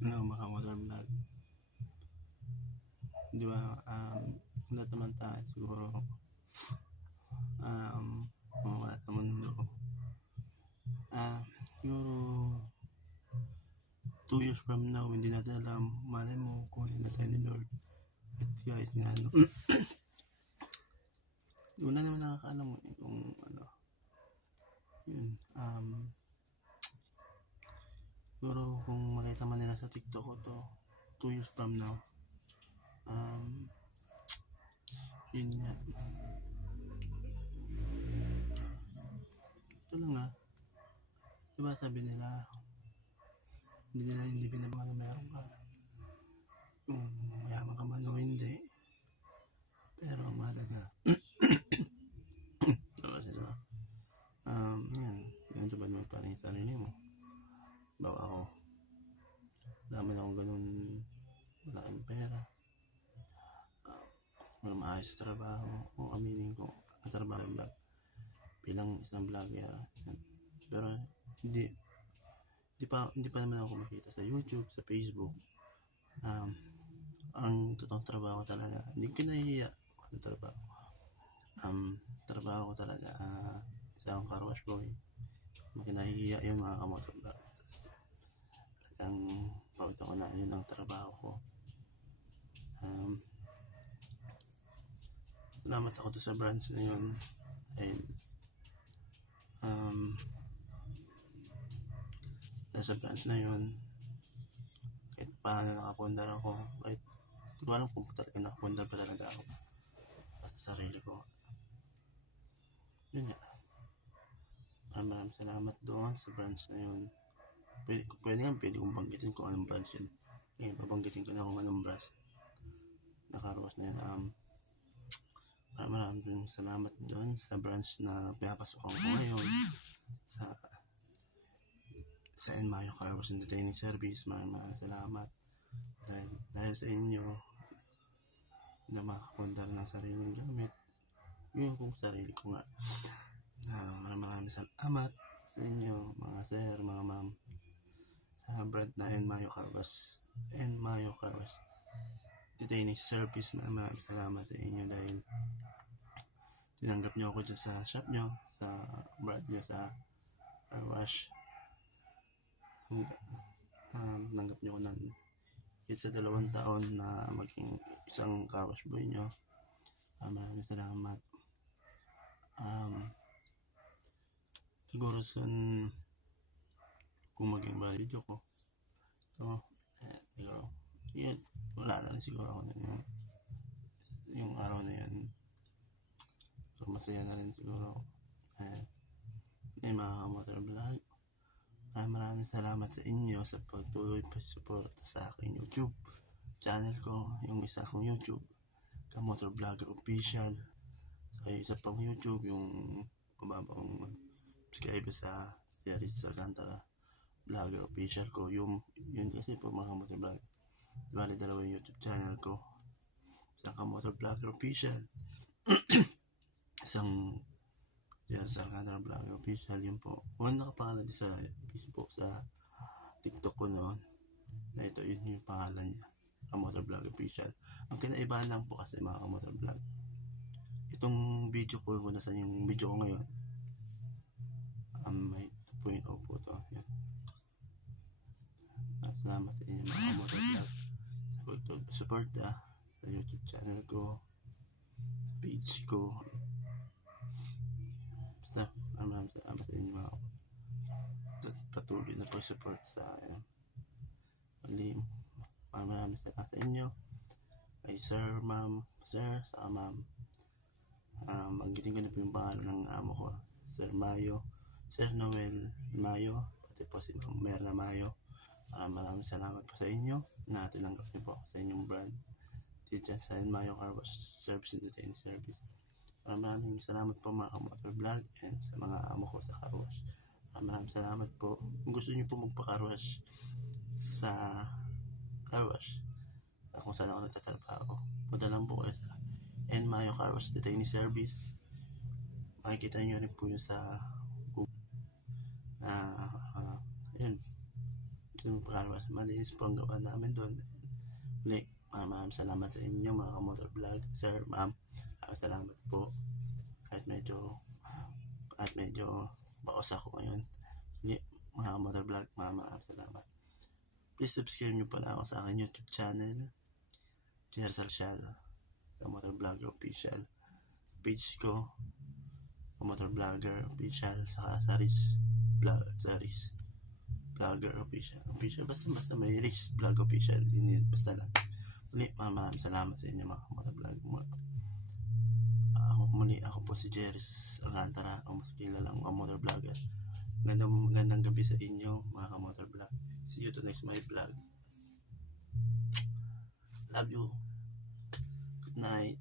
mga motor vlog. Di ba, lahat naman tayo siguro, mga sa mundo. Siguro, 2 years from now, hindi natin alam, malay mo kung ano na sa'yo ni Lord. At kahit nga, yun na naman nakakaalam mo kung ano, yun, siguro kung makita man nila sa TikTok ko to, 2 years from now, yun nga, ito lang diba sabi nila, hindi binabangan na meron ka, mayaman ka man o hindi, pero mahalaga. Yan tubad mo pa rin yung sarili mo. Bawa ako, dami na akong ganun malaking pera, maayos sa trabaho, o aminin ko, ang trabaho vlog bilang isang vlogger. Pero hindi pa naman ako makita sa YouTube, sa Facebook. Ang totoong trabaho talaga, hindi ko nahihiya ano trabaho ko talaga, isang car wash boy. Hindi nahihiya yung mga kamotor vlog. Talagang proud ako na yun ang trabaho ko. Salamat ako sa branch na yun. And nasa branch na yun, kahit paano nakapundar ako, kahit hindi ko alam kung talaga nakapundar pa talaga ako sa sarili ko. Yun nga, maraming salamat doon sa branch na yun. Pwede kong banggitin kung anong branch yun. Babanggitin ko na kung anong branch nakaruwas na yun. Maraming salamat doon sa branch na pinapasokan ko ngayon sa Enmayo Car Wash Entertaining Service. Maraming salamat dahil sa inyo na makakapundar ng sariling gamit, yun kung sarili ko nga. Maraming salamat sa inyo mga sir, mga ma'am, sa brand na Enmayo Car Wash Entertaining Service. Maraming salamat sa inyo dahil tinanggap nyo ako dyan sa shop nyo, sa brand nyo, sa car wash. Tinanggap nyo ko ng sa 2 taon na maging isang car wash boy nyo. Maraming salamat. Siguro kung maging video ko siguro yun, wala na rin siguro ako na yung araw na yan. So masaya na rin siguro. Mga motor vlog, maraming salamat sa inyo sa pagtuloy pag-suporta sa aking YouTube channel ko, yung isa kong YouTube, Kamotor Vlogger Official. Sa isa pang YouTube, yung mababang subscribe sa Richard Alcantara Vlogger Official ko. Yun kasi po mga motor vlog, bali 2 yung YouTube channel ko, isang Kamotor Vlogger Official, isang Richard Alcantara Vlogger Official. Yun po, nakapangalan din sa Facebook, sa TikTok ko noon na ito, yun yung pangalan niya, Kamotor Vlog Official. Ang kinaibahan lang po kasi mga kamotor vlog, itong video ko, kung nasan yung video ko ngayon, may 2.0 po to. Yan. Salamat sa inyo mga kamotor vlog sa support sa YouTube channel ko, page ko. Basta maraming salamat sa inyo mga patuloy na pag-support sa akin. Maraming salamat sa inyo, kay sir, ma'am, sir, sa ma'am. Magitin ko na po yung pangalan ng amo ko, Sir Mayo, Sir Noel Mayo, pati po si Ma'am Merna Mayo. Maraming salamat po sa inyo na tinanggap niyo po sa inyong brand dito sa Mayo Car Wash Service Entertaining Service. Maraming salamat po mga kamotor vlog, and sa mga amo ko sa car wash. Maraming salamat po. Kung gusto niyo po magpa-car wash sa car wash, kung saan ako nagtatrabaho, punta lang po kayo sa Enmayo Car Wash Entertaining Service. Makikita nyo rin po yun sa Google. Yun yung pagkakalas. Malinis po ang gawa namin doon. Muli, maraming salamat sa inyo mga kamotor vlog. Sir, ma'am, salamat po. Kahit medyo baos ako ngayon. Muli, mga kamotor vlog, maraming salamat. Please subscribe nyo pala ako sa aking YouTube channel, Jer Salcial, Kamotor Vlogger Official. Page ko, Kamotor Vlogger Official, saka Saris Vlogger Official. Basta may Riz Vlog Official, yun basta lang. Muli, maraming salamat sa inyo mga kamotor vlog. Ako po si Jeris Alcantara, ang mas kilalang kamotor vlogger. Magandang gabi sa inyo mga kamotor vlog. See you to next my vlog. Love you. Good night.